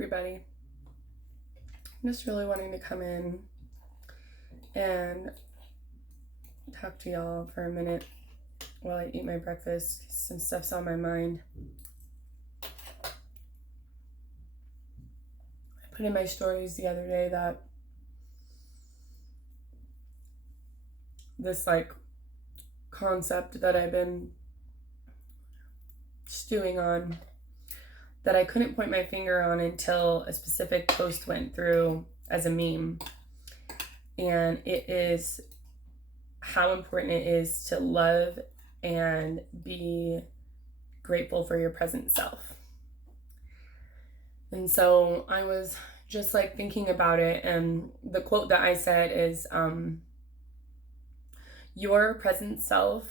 everybody. I'm just really wanting to come in and talk to y'all for a minute while I eat my breakfast. Some stuff's on my mind. I put in my stories the other day that this concept that I've been stewing on, that I couldn't point my finger on until a specific post went through as a meme. And it is how important it is to love and be grateful for your present self. And so I was just thinking about it, and the quote that I said is, your present self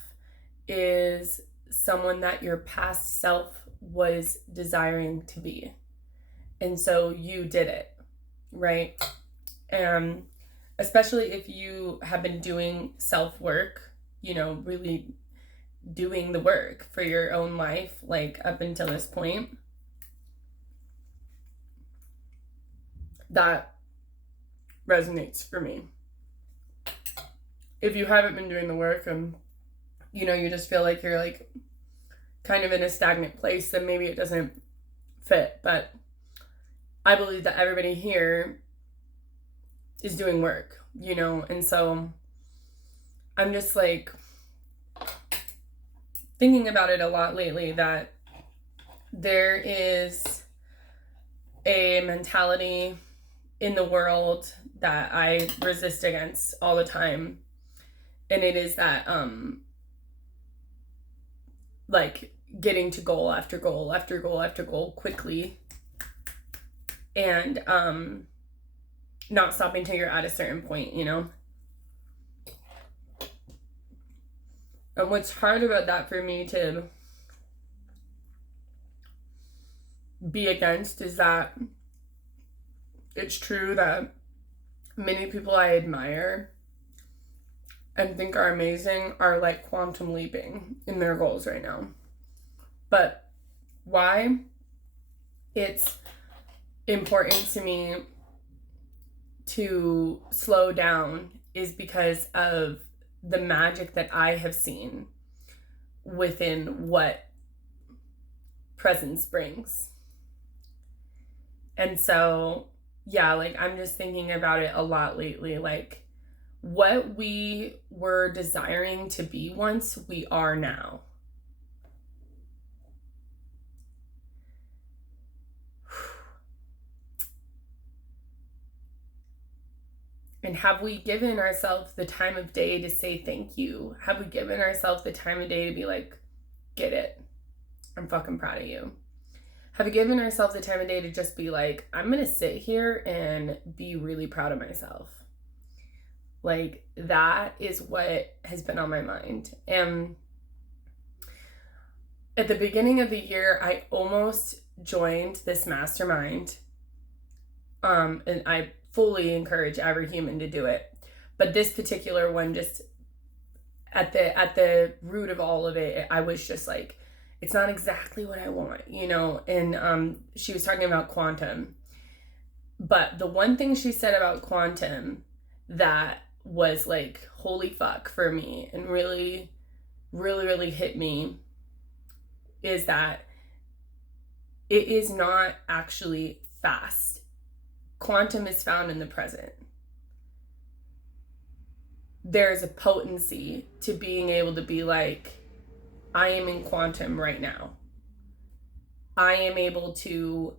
is someone that your past self was desiring to be. And so you did it, right? And especially if you have been doing self-work, really doing the work for your own life, up until this point, that resonates for me. If you haven't been doing the work and, you just feel like you're kind of in a stagnant place, then maybe it doesn't fit. But I believe that everybody here is doing work, and so I'm just thinking about it a lot lately, that there is a mentality in the world that I resist against all the time. And it is that getting to goal after goal after goal after goal quickly, and not stopping till you're at a certain point, And what's hard about that for me to be against is that it's true that many people I admire and think are amazing are quantum leaping in their goals right now. But why it's important to me to slow down is because of the magic that I have seen within what presence brings. And so, yeah, I'm just thinking about it a lot lately, what we were desiring to be once, we are now. And have we given ourselves the time of day to say thank you? Have we given ourselves the time of day to be get it? I'm fucking proud of you. Have we given ourselves the time of day to just be I'm going to sit here and be really proud of myself? That is what has been on my mind. And at the beginning of the year, I almost joined this mastermind. And I fully encourage every human to do it. But this particular one, just at the root of all of it, I was just it's not exactly what I want, And she was talking about quantum. But the one thing she said about quantum that was holy fuck for me and really, really, really hit me is that it is not actually fast. Quantum is found in the present. There's a potency to being able to be I am in quantum right now. I am able to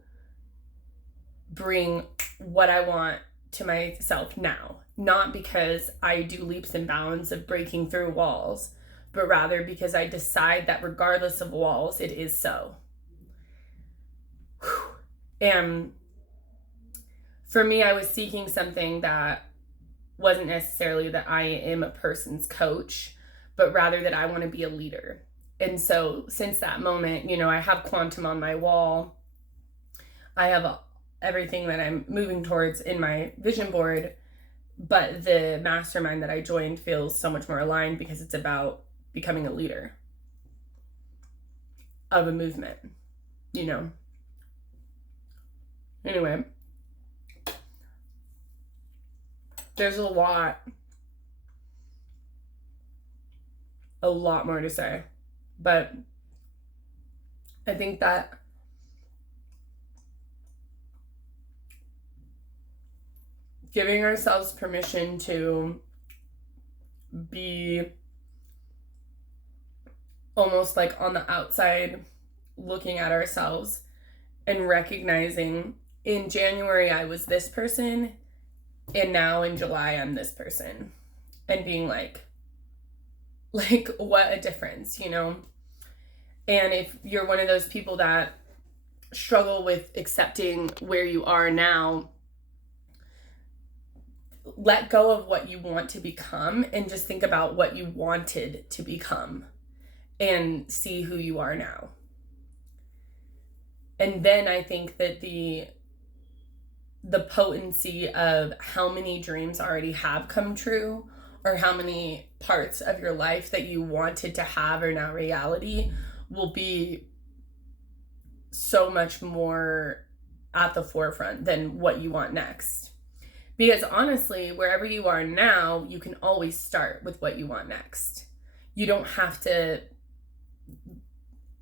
bring what I want to myself now. Not because I do leaps and bounds of breaking through walls, but rather because I decide that regardless of walls, it is so. And for me, I was seeking something that wasn't necessarily that I am a person's coach, but rather that I want to be a leader. And so since that moment, I have quantum on my wall. I have everything that I'm moving towards in my vision board, but the mastermind that I joined feels so much more aligned because it's about becoming a leader of a movement, Anyway, there's a lot more to say, but I think that giving ourselves permission to be almost like on the outside looking at ourselves and recognizing in January I was this person and now in July I'm this person, and being like what a difference, you know? And if you're one of those people that struggle with accepting where you are now, let go of what you want to become and just think about what you wanted to become and see who you are now. And then I think that the potency of how many dreams already have come true, or how many parts of your life that you wanted to have are now reality, will be so much more at the forefront than what you want next. Because honestly, wherever you are now, you can always start with what you want next. You don't have to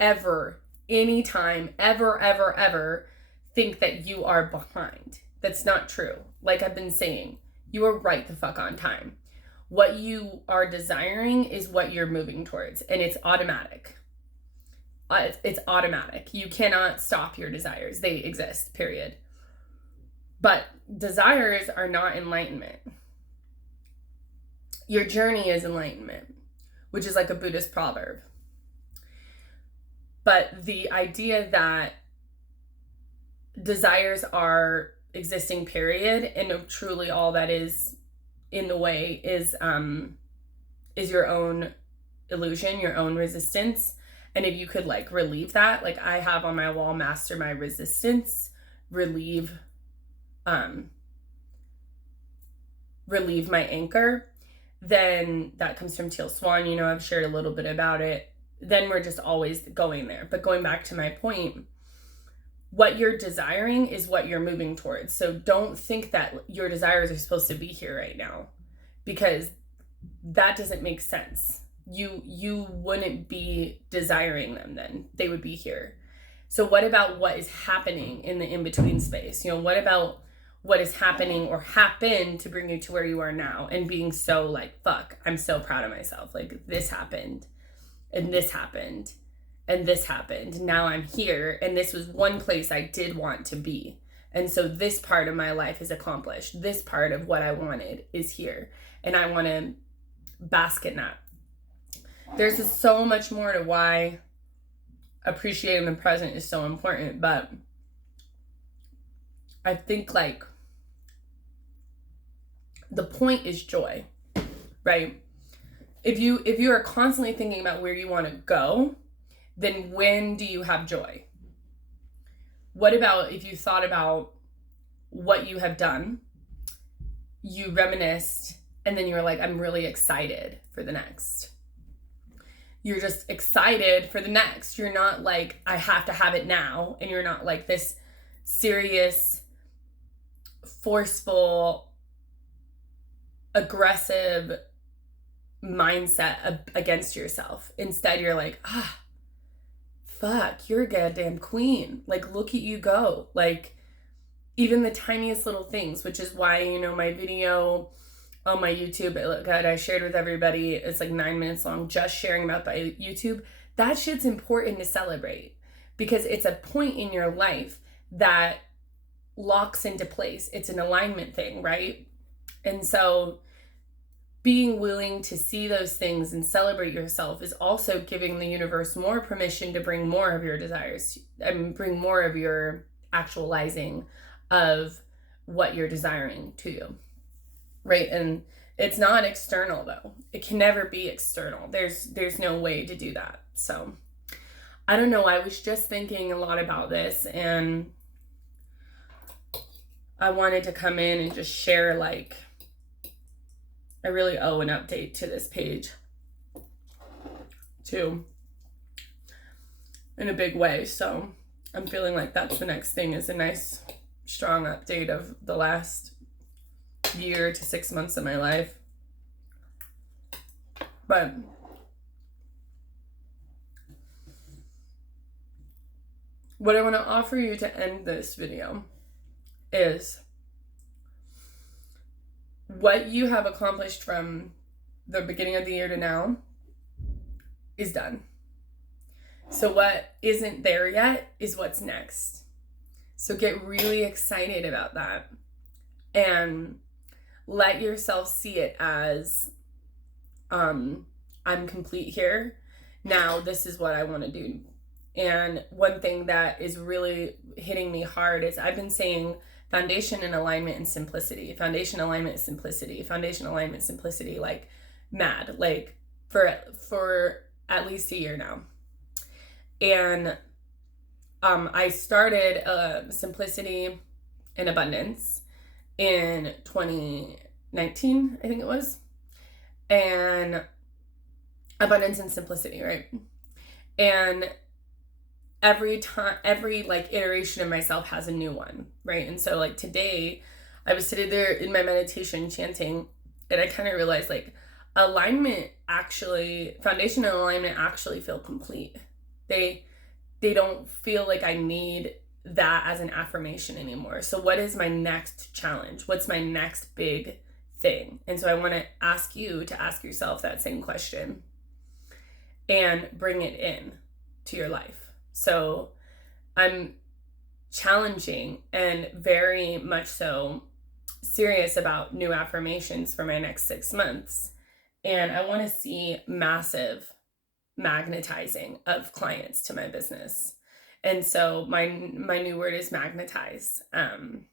ever, anytime, ever think that you are behind. That's not true. Like I've been saying, you are right the fuck on time. What you are desiring is what you're moving towards, and it's automatic. It's automatic. You cannot stop your desires. They exist, period. But desires are not enlightenment. Your journey is enlightenment, which is like a Buddhist proverb. But the idea that desires are existing, period, and truly all that is in the way is your own illusion, your own resistance. And if you could like relieve that, like I have on my wall, master my resistance, relieve my anchor, then that comes from Teal Swan. You know, I've shared a little bit about it. Then we're just always going there. But going back to my point, what you're desiring is what you're moving towards. So don't think that your desires are supposed to be here right now, because that doesn't make sense. You wouldn't be desiring them then. They would be here. So what about what is happening in the in-between space? You know, what about what is happening or happened to bring you to where you are now, and being so like, fuck, I'm so proud of myself. Like this happened and this happened and this happened. Now I'm here, and this was one place I did want to be. And so this part of my life is accomplished. This part of what I wanted is here, and I want to bask in that. There's just so much more to why appreciating the present is so important, but I think like the point is joy, right? If you are constantly thinking about where you want to go, then when do you have joy? What about if you thought about what you have done, you reminisced, and then you're like, I'm really excited for the next. You're just excited for the next. You're not like, I have to have it now. And you're not like this serious, forceful, aggressive mindset against yourself. Instead, you're like, fuck, you're a goddamn queen. Like, look at you go. Like, even the tiniest little things, which is why, you know, my video on my YouTube, I shared with everybody, it's like 9 minutes long, just sharing about the YouTube. That shit's important to celebrate, because it's a point in your life that locks into place. It's an alignment thing, right? And so being willing to see those things and celebrate yourself is also giving the universe more permission to bring more of your desires and bring more of your actualizing of what you're desiring to you. Right? And it's not external though. It can never be external. There's no way to do that. So I don't know. I was just thinking a lot about this, and I wanted to come in and just share, like, I really owe an update to this page too, in a big way. So I'm feeling like that's the next thing, is a nice strong update of the last year to 6 months of my life. But what I want to offer you to end this video is what you have accomplished from the beginning of the year to now is done. So what isn't there yet is what's next. So get really excited about that and let yourself see it as I'm complete here. Now this is what I want to do. And one thing that is really hitting me hard is I've been saying foundation and alignment and simplicity, foundation, alignment, simplicity, foundation, alignment, simplicity, like mad, like for at least a year now. And I started simplicity and abundance in 2019, I think it was. And abundance and simplicity, right? And every like iteration of myself has a new one, right? And so like today I was sitting there in my meditation chanting, and I kind of realized like alignment actually, foundation and alignment actually feel complete. They don't feel like I need that as an affirmation anymore. So what is my next challenge? What's my next big thing? And so I want to ask you to ask yourself that same question and bring it in to your life. So I'm challenging and very much so serious about new affirmations for my next 6 months. And I want to see massive magnetizing of clients to my business. And so my new word is magnetize. And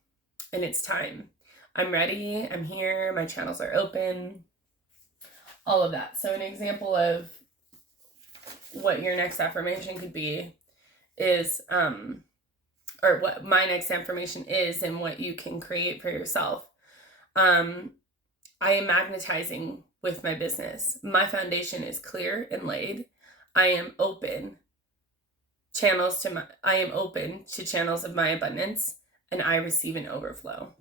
it's time. I'm ready. I'm here. My channels are open. All of that. So an example of what your next affirmation could be is, or what my next affirmation is and what you can create for yourself. I am magnetizing with my business. My foundation is clear and laid. I am open I am open to channels of my abundance, and I receive an overflow.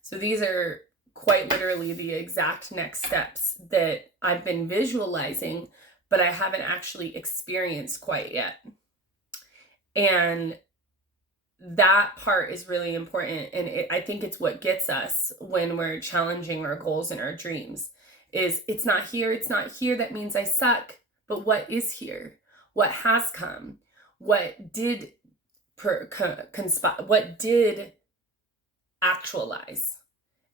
So these are quite literally the exact next steps that I've been visualizing, but I haven't actually experienced quite yet. And that part is really important. And I think it's what gets us when we're challenging our goals and our dreams is it's not here. It's not here. That means I suck. But what is here? What has come? What did what did actualize?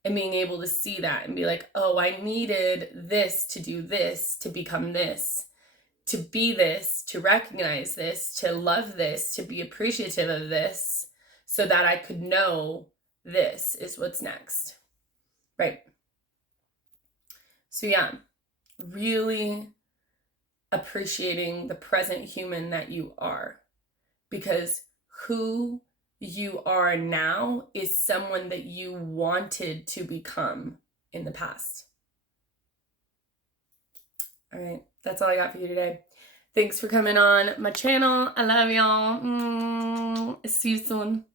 And being able to see that and be like, oh, I needed this to do this, to become this, to be this, to recognize this, to love this, to be appreciative of this, so that I could know this is what's next, right? So yeah, really appreciating the present human that you are, because who you are now is someone that you wanted to become in the past. All right, that's all I got for you today. Thanks for coming on my channel. I love y'all. See you soon.